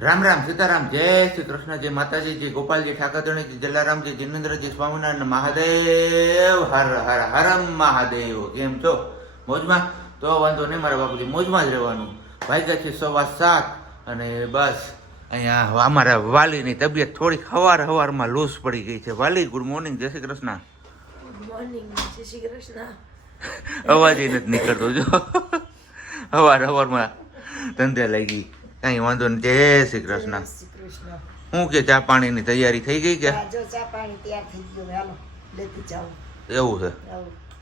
રામ રામ સીતારામ જય શ્રી કૃષ્ણ જય માતાજી જય ગોપાલજી ઠાકરધણીજી જલારામજી જિનેન્દ્રજી સ્વામિનારાયણ મહાદેવ હર હર હરમ મહાદેવ. કેમ છો? મોજમાં? તો વાંધો નહીં મારા બાપુજી, મોજમાં જ રહેવાનું. વાગ્યા છે 7:15 અને બસ અહીંયા અમારા વાલીની તબિયત થોડીક હવારમાં લૂઝ પડી ગઈ છે. વાલી ગુડ મોર્નિંગ, જય શ્રી કૃષ્ણ. ગુડ મોર્નિંગ, જય શ્રી કૃષ્ણ. અવાજ નથી નીકળતો જો હવારમાં ધંધે લાગી. કઈ વાંધો નહીં, જય શ્રી કૃષ્ણ. શું કે ચા પાણીની તૈયારી થઈ ગઈ કે? જો ચા પાણી તૈયાર થઈ ગયું, હાલો લેતી જાઓ. એવું છે,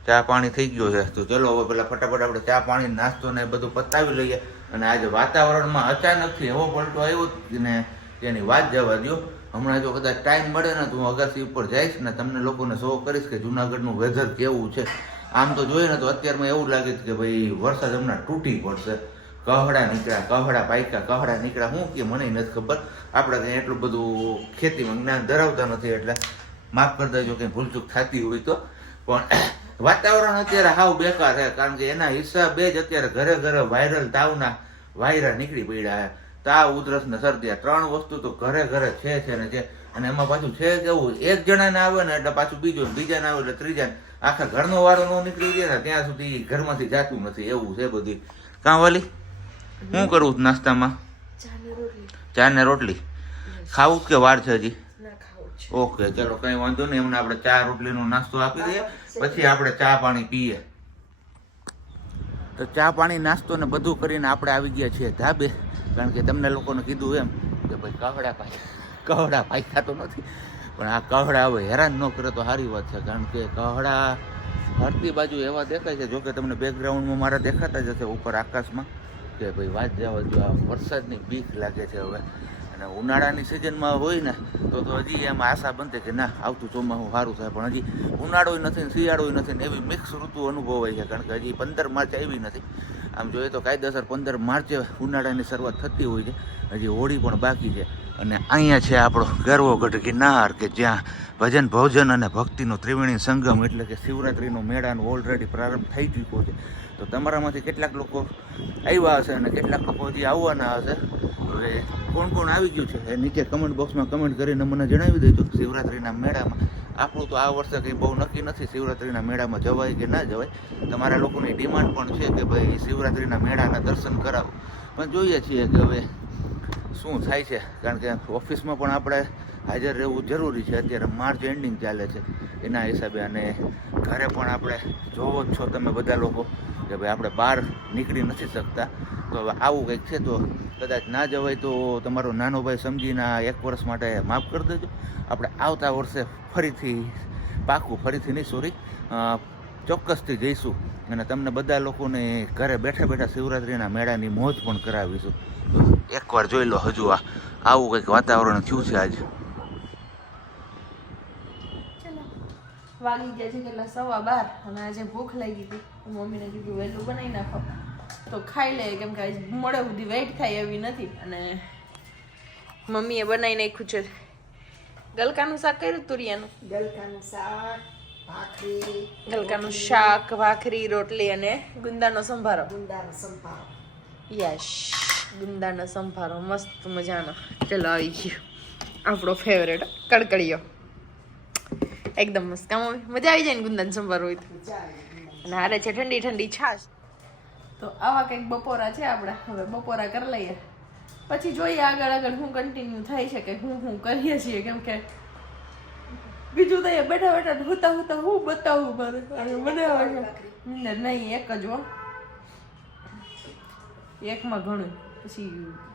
ચા પાણી થઈ ગયો છે. તો ચલો હવે પેલા ફટાફટ આપણે ચા પાણી નાસ્તો ને બધું પતાવી લઈએ. અને આજે વાતાવરણમાં અચાનકથી એવો પલટો આવ્યો ને તેની વાત જવા દો. હમણાં જો કદાચ ટાઈમ મળે ને તો હું અગાસી ઉપર જઈશ ને તમને લોકોને શો કરીશ કે જુનાગઢનું વેધર કેવું છે. આમ તો જોઈએ ને તો અત્યારમાં એવું લાગે છે કે ભાઈ વરસાદ હમણાં તૂટી પડશે. કહડા નીકળ્યા, કહડા પાક્યા, કહડા નીકળ્યા. શું કે મને નથી ખબર. આપણે કંઈ એટલું બધું ખેતીમાં જ્ઞાન ધરાવતા નથી એટલે માફ કરી દેજો કંઈ ભૂલચૂક થતી હોય તો. પણ વાતાવરણ અત્યારે હાવ બેકાર છે, કારણ કે એના હિસાબે જ અત્યારે ઘરે ઘરે વાયરલ તાવના વાયરા નીકળી પડ્યા. તાવ, ઉધરસ ને શરદી, 3 વસ્તુ તો ઘરે ઘરે છે ને છે. અને એમાં પાછું છે કેવું, એક જણાને આવે ને એટલે પાછું બીજાને આવે એટલે ત્રીજાને. આખા ઘરનો વારો ન નીકળી જાય ને ત્યાં સુધી ઘરમાંથી જાતું નથી. એવું છે બધી. કાં વાલી, શું કરવું નાસ્તામાં? ચા ને રોટલી ખાવું કે વાર છે હજી? ઓકે ચલો કઈ વાંધો નહીં, એમને આપણે ચા રોટલીનો નાસ્તો આપી દઈએ, પછી આપણે ચા પાણી પીએ. તો ચા પાણી નાસ્તો ને બધું કરીને આપણે આવી ગયા છીએ ધાબે. કારણ કે તમને લોકોને કીધું એમ કે ભાઈ કહડા પાક્યા તો નથી, પણ આ કહડા હવે હેરાન ન કરે તો સારી વાત છે. કારણ કે કહડા ફરતી બાજુ એવા દેખાય છે, જોકે તમને બેકગ્રાઉન્ડમાં મારા દેખાતા જ હશે ઉપર આકાશમાં, કે ભાઈ વાત જવા જો આ વરસાદની બીક લાગે છે હવે. અને ઉનાળાની સિઝનમાં હોય ને તો હજી એમાં આશા બનતી કે ના આવતું ચોમાસું સારું થાય, પણ હજી ઉનાળોય નથી ને શિયાળોય નથી ને એવી મિક્સ ઋતુ અનુભવાય છે. કારણ કે હજી 15 માર્ચ આવી નથી. આમ જોઈએ તો કાયદેસર 15 માર્ચે ઉનાળાની શરૂઆત થતી હોય છે. હજી હોળી પણ બાકી છે. અને અહીંયા છે આપણો ગરવોગઢ ગિરનાર, કે જ્યાં ભજન ભોજન અને ભક્તિનો ત્રિવેણી સંગમ એટલે કે શિવરાત્રિનો મેળાનો ઓલરેડી પ્રારંભ થઈ ચૂક્યો છે. તો તમારામાંથી કેટલાક લોકો આવ્યા હશે અને કેટલાક લોકો હજી આવવાના હશે. હવે કોણ કોણ આવી ગયું છે એ નીચે કમેન્ટ બોક્સમાં કમેન્ટ કરીને મને જણાવી દેજો. શિવરાત્રિના મેળામાં આપણું તો આ વર્ષે કંઈ બહુ નક્કી નથી શિવરાત્રિના મેળામાં જવાય કે ના જવાય. તમારા લોકોની ડિમાન્ડ પણ છે કે ભાઈ શિવરાત્રિના મેળાના દર્શન કરાવો, પણ જોઈએ છીએ કે હવે શું થાય છે. કારણ કે ઓફિસમાં પણ આપણે હાજર રહેવું જરૂરી છે. અત્યારે માર્ચ એન્ડિંગ ચાલે છે એના હિસાબે, અને ઘરે પણ આપણે જોવો જ છો તમે બધા લોકો કે ભાઈ આપણે બહાર નીકળી નથી શકતા. તો હવે આવું કંઈક છે, તો કદાચ ના જવાય તો તમારો નાનો ભાઈ સમજીને 1 વર્ષ માટે માફ કરી દેજો. આપણે આવતા વર્ષે ફરીથી ફરીથી નહીં સોરી ચોક્કસથી જઈશું અને તમને બધા લોકોને ઘરે બેઠા બેઠા શિવરાત્રિના મેળાની મોજ પણ કરાવીશું. તો એકવાર જોઈ લો, હજુ આવું કંઈક વાતાવરણ થયું છે આજે. વાગી ગયા છે કેટલા 12:15 અને આજે ભૂખ લાગી હતી. મમ્મીને કીધું વહેલું બનાવી નાખો તો ખાઈ લે, કેમ કે મોડે સુધી વેઇટ થાય એવી નથી. અને મમ્મીએ બનાવી નાખ્યું છે ગલકાનું શાક. કર્યું તુરિયાનું ગલકાનું શાક, ભાખરી, રોટલી અને ગુંદાનો સંભારો. યસ, ગુંદાનો સંભારો મસ્ત મજાનો. ચલો આવી ગયો આપણો ફેવરેટ કડકડીયો, એકદમ મસ્ત. કામ મજા આવી જાય ને ગુંદાનો સંભારો હોય તો. અને હારે છે ઠંડી ઠંડી છાશ. તો આવા કંઈક બપોરા છે આપણે. હવે બપોરા કરી લઈએ, પછી જોઈએ આગળ શું કન્ટિન્યુ થાય છે કે શું કરીએ છીએ. કેમ કે બીજું તો બેઠા બેઠા હુતા હું બતાવું મારે મને નહીં એક જ હો, એકમાં ઘણું પછી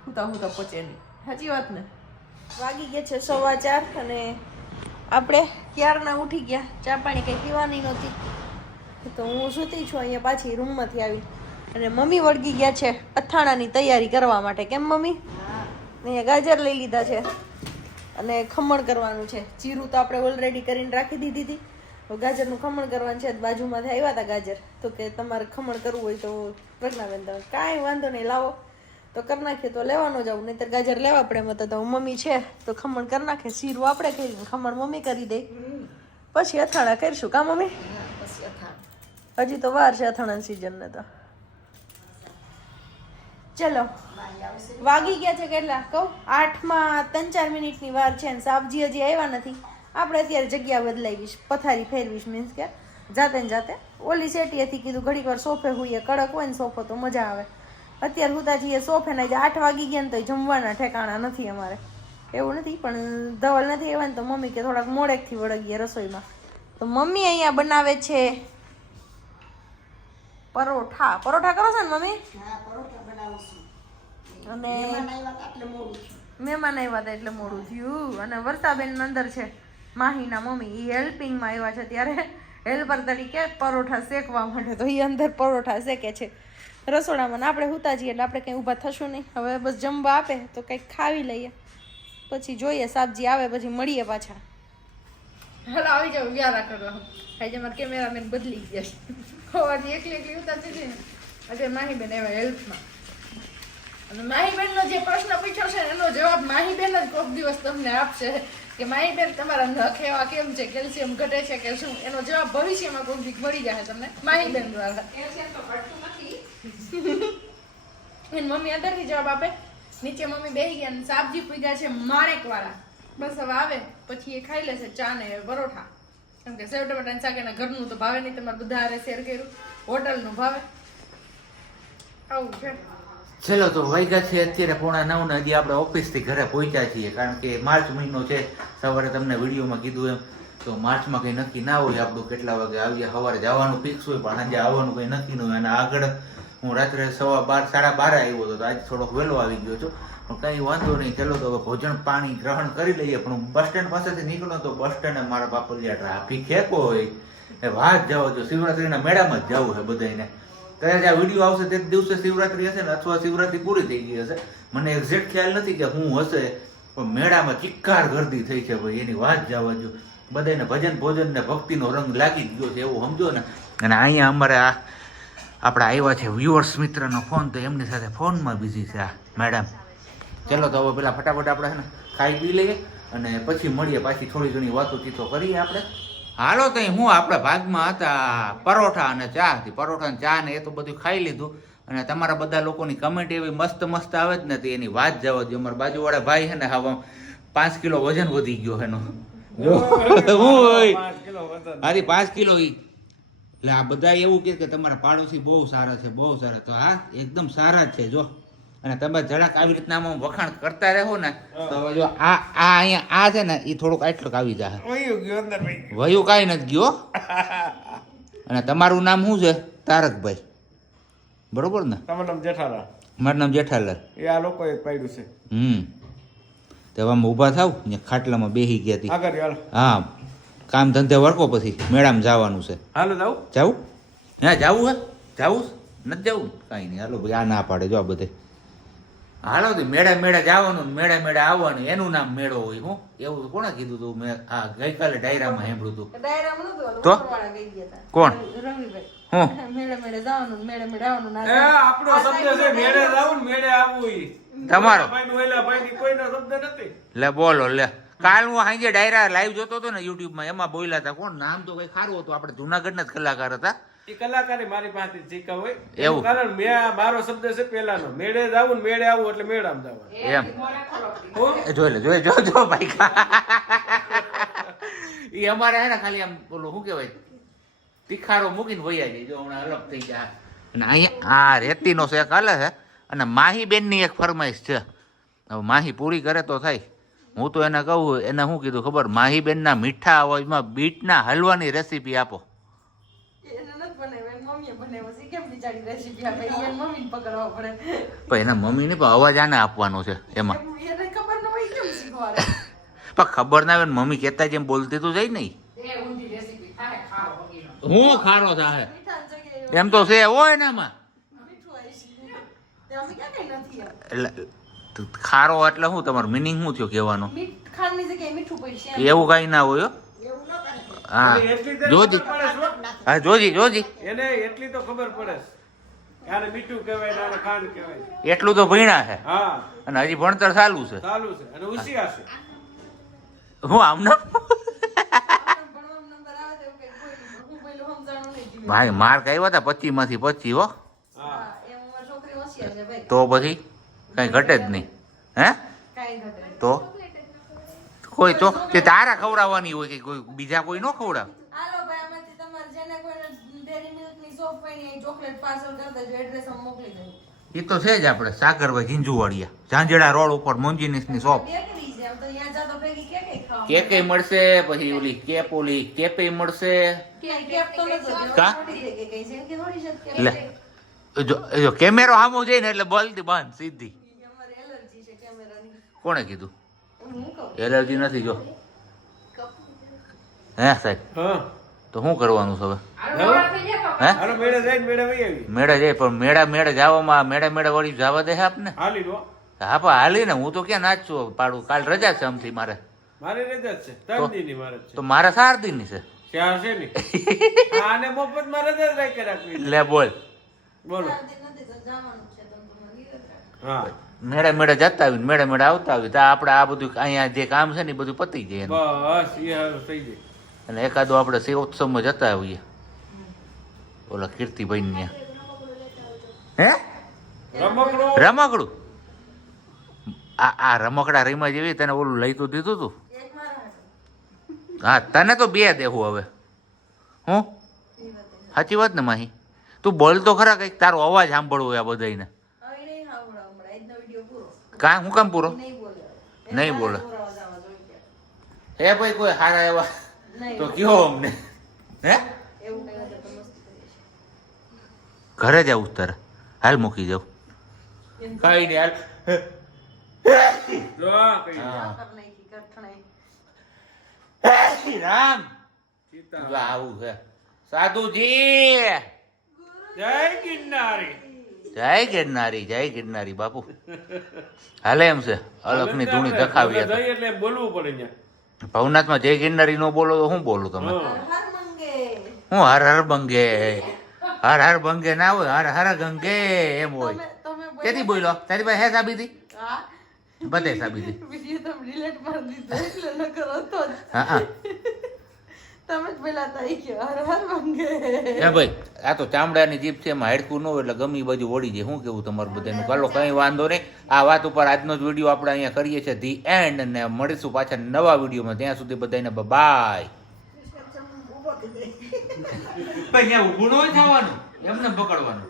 હુતા પચે નહીં. સાચી વાત ને. વાગી ગયા છે 4:15 અને આપણે ક્યારના ઉઠી ગયા. ચા પાણી કંઈ પીવાની નહોતી તો હું સૂતી છું અહીંયા પાછી રૂમમાંથી આવી. અને મમ્મી વળગી ગયા છે અથાણાની તૈયારી કરવા માટે. કેમ મમ્મી? અહીંયા ગાજર લઈ લીધા છે અને ખમણ કરવાનું છે. જીરું તો આપણે ઓલરેડી કરીને રાખી દીધી હતી. તો ગાજરનું ખમણ કરવાનું છે. બાજુમાંથી આવ્યા હતા ગાજર, તો કે તમારે ખમણ કરવું હોય તો પ્રજ્ઞાબેન તમે કાંઈ વાંધો નહીં લાવો તો કરી નાખીએ. તો લેવાનો જ આવું, નહીંતર ગાજર લેવા પડે. મત તો મમ્મી છે તો ખમણ કરી નાખે. જીરું આપણે કરી, ખમણ મમ્મી કરી દે, પછી અથાણા કરીશું. કા મમ્મી? હજી તો વાર છે અથાણાની સિઝનને. તો ચલો વાગી ગયા છે કેટલા કહું 8માં 3-4 મિનિટની વાર છે ને સાબજી હજી આવ્યા નથી. આપણે અત્યારે જગ્યા બદલાવીશ, પથારી ફેરવીશ, મીન્સ કે જાતે ને જાતે. ઓલી શેટીએથી કીધું ઘડીક વાર સોફે હોઈએ, કડક હોય ને સોફો તો મજા આવે. અત્યારે હુતા છીએ સોફે ને 8 વાગી ગયા ને તો જમવાના ઠેકાણા નથી અમારે. એવું નથી પણ ધવલ નથી આવ્યા ને તો મમ્મી કે થોડાક મોડેકથી વળગીએ રસોઈમાં. તો મમ્મી અહીંયા બનાવે છે પરોઠા. પરોઠા કરો છો ને મમ્મી? અને મહેમાન આવ્યા હતા એટલે મોડું થયું. અને વર્ષાબેન અંદર છે માહીના મમ્મી, એ હેલ્પિંગમાં આવ્યા છે ત્યારે હેલ્પર તરીકે પરોઠા શેકવા માટે. તો એ અંદર પરોઠા શેકે છે રસોડામાં. ને આપણે હુતા જઈએ એટલે આપણે કંઈ ઊભા થશું નહીં. હવે બસ જમવા આપે તો કંઈક ખાવી લઈએ, પછી જોઈએ સાબજી આવે પછી મળીએ પાછા. હાલો આવી જાવ વ્યારા કરવા. આજે મારા કેમેરામેન બદલી ગયા છે. ખવાથી એકલી ઉતારતી હતી ને આજે માહીબેન આવ્યા હેલ્પમાં. અને માહીબેનનો જે પ્રશ્ન પૂછ્યો છે એનો જવાબ માહીબેન જ કોઈક દિવસ તમને આપશે કે માહીબેન તમારા નખ એવા કેમ છે, કેલ્શિયમ ઘટે છે કે શું, એનો જવાબ ભવિષ્યમાં કોઈક દી મળી જાય તમને માહીબેન દ્વારા. એની મમ્મી અંદરથી જવાબ આપે. નીચે મમ્મી બેસી ગયા અને સાબજી પૂગ્યા છે માણેક વાળા. બસ હવે આવે પછી એ ખાઈ લેશે ચા ને પરોઠા. કેમ કે સેવ ટમાટાનું શાક એના ઘરનું તો ભાવે નહીં, તમારે બધા હારે શેર કર્યું, હોટલનું ભાવે. આવું છે. ચલો તો વાગ્યા છે અત્યારે 8:45 ને હજી આપણે ઓફિસથી ઘરે પહોંચ્યા છીએ. કારણ કે માર્ચ મહિનો છે, સવારે તમને વિડીયોમાં કીધું એમ તો માર્ચમાં કંઈ નક્કી ના હોય આપણું કેટલા વાગે આવીએ. સવારે જવાનું ફિક્સ હોય પણ સાંજે આવવાનું કંઈ નક્કી ન હોય. અને આગળ હું રાત્રે 12:30 સાડા 12 આવ્યો હતો તો આજે થોડોક વહેલો આવી ગયો છું પણ કંઈ વાંધો નહીં. ચલો તો હવે ભોજન પાણી ગ્રહણ કરી લઈએ. પણ હું બસ સ્ટેન્ડ પાસેથી નીકળ્યો તો બસ સ્ટેન્ડે મારા બાપલિયા ટ્રાફિક ખેકો હોય એ વાત જાઓ છો. શિવરાત્રીના મેળામાં જ જવું છે બધાને. કદાચ આ વિડીયો આવશે તે દિવસે શિવરાત્રી હશે ને અથવા શિવરાત્રી પૂરી થઈ ગઈ હશે, મને એક્ઝેક્ટ ખ્યાલ નથી કે હું હશે. પણ મેળામાં ચિક્કાર ગર્દી થઈ છે ભાઈ, એની વાત જવા જો. બધાને ભજન ભોજન ને ભક્તિનો રંગ લાગી ગયો છે એવું સમજો ને. અને અહીંયા અમારે આ આપણા આવ્યા છે વ્યુઅર્સ મિત્રનો ફોન, તો એમની સાથે ફોનમાં બિઝી છે આ મેડમ. ચલો તો હવે પેલા ફટાફટ આપણે છે ને ખાઈ પી લઈએ અને પછી મળીએ, પાછી થોડી ઘણી વાતો ચીતો કરીએ આપણે. હાલો તો હું આપણા ભાગમાં હતા પરોઠા અને ચા હતી. પરોઠા અને ચા ને એ તો બધું ખાઈ લીધું. અને તમારા બધા લોકોની કમેન્ટ એવી મસ્ત મસ્ત આવે જ નથી, એની વાત જવા દો. અમારા બાજુવાળા ભાઈ છે ને હવે 5 કિલો વજન વધી ગયો એનો. જો હું હારી 5 કિલો એટલે આ બધા એવું કે તમારા પાડોશી બહુ સારા છે, બહુ સારા. તો હા એકદમ સારા જ છે જો. અને તમે જરાક આવી રીતના આમાં વખાણ કરતા રહો ને તો જો આ અહીંયા આ છે ને એ થોડુંક આટલું આવી જાય. વયું કાંઈ નથી ગયો. અને તમારું નામ શું છે? તારકભાઈ, બરોબર ને? તમારું નામ જેઠાલાલ. મારું નામ જેઠાલાલ. એ આ લોકોએ પાડ્યું છે. તો આમ ઊભા થાવ ને ખાટલામાં બેસી ગયા હતી. હા કામ ધંધે વળકો પછી મેળામાં જવાનું છે. હાલો જાવું હા જાવું હે જાવું નથી જવું કાંઈ નહીં. હાલો ભાઈ આ ના પાડે જો આ બધે. હાલો તો મેળા જવાનું મેળા આવવાનું, એનું નામ મેળો હોય. હું એવું કોણે કીધું તું? મેં આ ગઈકાલે ડાયરામાં સાંભળ્યું હતું. તો કોણ? તમારો લે બોલો લે. કાલ હું સાંજે ડાયરા લાઈવ જોતો હતો ને યુટ્યુબમાં, એમાં બોલ્યા હતા. કોણ નામ તો કઈ ખારું હતું, આપણે જુનાગઢના જ કલાકાર હતા. એ કલાકારી મારી પાસે શીખા હોય એવું કારણ મેં મારો શબ્દ છે પેલાનો મેળે જાવું ને મેળે આવું એટલે મેળામાં જવાનું એમ. જોઈ જો ભાઈ એ અમારે હે ને ખાલી આમ બોલો શું કહેવાય તીખારો મૂકીને વૈયા જાય જો હમણાં અલગ થઈ જાય. અને અહીંયા આ રેતીનો શેક હાલે છે. અને માહીબેનની એક ફરમાઈશ છે, હવે માહી પૂરી કરે તો થાય. હું તો એને કહું, એને શું કીધું ખબર? માહીબેનના મીઠા અવાજમાં બીટના હલવાની રેસીપી આપો. એના મમ્મી ને અવાજ આને આપવાનો છે એમાં. પણ ખબર ના આવે ને મમ્મી કેતા જેમ બોલતી તો જાય નહીં. હું ખારો થાય એમ તો છે હોય ને એમાં. એટલે ખારો એટલે શું તમારું મિનિંગ શું થયો કહેવાનો? એવું કઈ ના હોય. હા જોજી હા જોજી એને એટલી તો ખબર પડે આને મીઠું કહેવાય આને ખાંડ કહેવાય. એટલું તો ભણ્યા છે. હા અને હજી ભણતર ચાલુ છે અને હોશિયાર છે. હું આમ ના ભાઈ માર્ક આવ્યા હતા 25 માંથી 25 હો. ભાઈ તો પછી કઈ ઘટે જ નહીં. હે કાંઈ ઘટે નહીં. તો કોઈ તો તે તારા ખવડાવવાની હોય કે કોઈ બીજા કોઈ ન ખવડાવ. હાલો ભાઈ આમાંથી તમારે જેને કોઈને ડેરી મિલ્કની શોપ હોય ને એ ચોકલેટ પાર્સલ કરી દેજો, એડ્રેસ અમે મોકલી દઉં. એ તો છે જ આપણે સાગરભાઈ ઝીંઝુવાડિયા ઝાંઝેડા રોડ ઉપર મોંજીનીસની શોપ. બેકરી છે આમ તો ત્યાં જાતો ભેગી કે કઈ ખાવા કેકે મળશે, પછી ઓલી કેપે મળશે. કેપ તો નથી કા? થોડી છે કે કઈ છે કે થોડી છે કે એટલે જો કેમેરો સામો જાય ને એટલે બોલતી બંધ સીધી. અમારે એલર્જી છે કેમેરાની. કોણે કીધું? હું કહું એલર્જી નથી જો. હે સાહેબ હા તો શું કરવાનું છે હવે? હે હાલો મેળે જઈને મેળે વહી આવી મેળા જાય પણ મેળા જવામાં મેળા વળી જવા દે આપને. હાલી લો હા પણ હાલી ને હું તો ક્યાં નાચું પાડું. કાલ રજા છે આમથી મારે. મારી રજા જ છે 3 દીની મારે જ તો મારે 4 દિનની છે. છે ચાર છે ને આને મફત માં રજા જ રાખી રાખવી લે બોલ. બોલો નથી તો જવાનું છે તો તમારે નિરત રાખો. હા મેળા જતા આવીને મેળા આવતા આવી તો આપણે આ બધું અહીંયા જે કામ છે ને એ બધું પતી જાય એનું. બસ એ હારું થઈ જાય અને એકાદો આપણે સેવોત્સવમાં જતા આવીએ ઓલા કીર્તિભાઈ ને. હે રમકડું રમકડું આ રમકડા રીમા જેવી તને ઓલું લઈ તો દીધું તું. એક મારા હા તને તો 2 દેવું હવે. હું એ વાત સાચી વાત ને માહી? તું બોલ તો ખરા કંઈક. તારો અવાજ સાંભળવો આ બધાને. હવે નહીં આવડા હમણાં આજનો વિડિયો પૂરો હું કામ પૂરો નહીં બોલે નહીં બોલે. દોરાવા જવા જોઈએ હે ભાઈ કોઈ હારા એવા નહીં તો કયો અમને. હે એવું કઈ નથી તો મસ્તી કરીએ છીએ. ઘરે જાવ તારે હાલ મૂકી જાવ. એમ કઈ નહીં હાલ. જો આ કઈ હા. કર નાખી કઠણાઈ. રામ સીતા જો આવું છે સાધુજી. જય ગિરનારી જય ગિરનારી બાપુ. હાલે એમ છે અલખની ધૂણી દખાવી જઈ એટલે બોલવું પડે અહીંયા ભવનાથમાં જય ગિરનારી નો બોલો તો હું બોલું તમે? હા. હર મંગે હું હર હર બંગે. હર બંગે ના હોય હર ગંગે એમ હોય. તમે કેથી બોલ્યો? તારી પાસે હે સાબિતી? હા બધે સાબિતી. વિડિયો તમે ડિલીટ મારી દીધો એટલે ન કરો તો જ. હા હા તમે જ પેલા થઈ ગયો હર હર મંગે. હે ભાઈ આ તો ચામડાની જીભ છે એમાં હાડકું ન હોય એટલે ગમી બાજુ ઓળી જાય. શું કેવું તમારું બધાનું? ચાલો કઈ વાંધો નહીં. આ વાત ઉપર આજનો જ વિડીયો આપણે અહીંયા કરીએ છીએ ધી એન્ડ. અને મળીશું પાછા નવા વિડીયોમાં. ત્યાં સુધી બધાને બાય. અહીંયા ઊભું ન હોય થવાનું એમને પકડવાનું.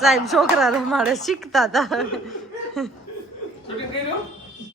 સાહેબ છોકરા રમાડે શીખતા હતા. શૂટિંગ કર્યું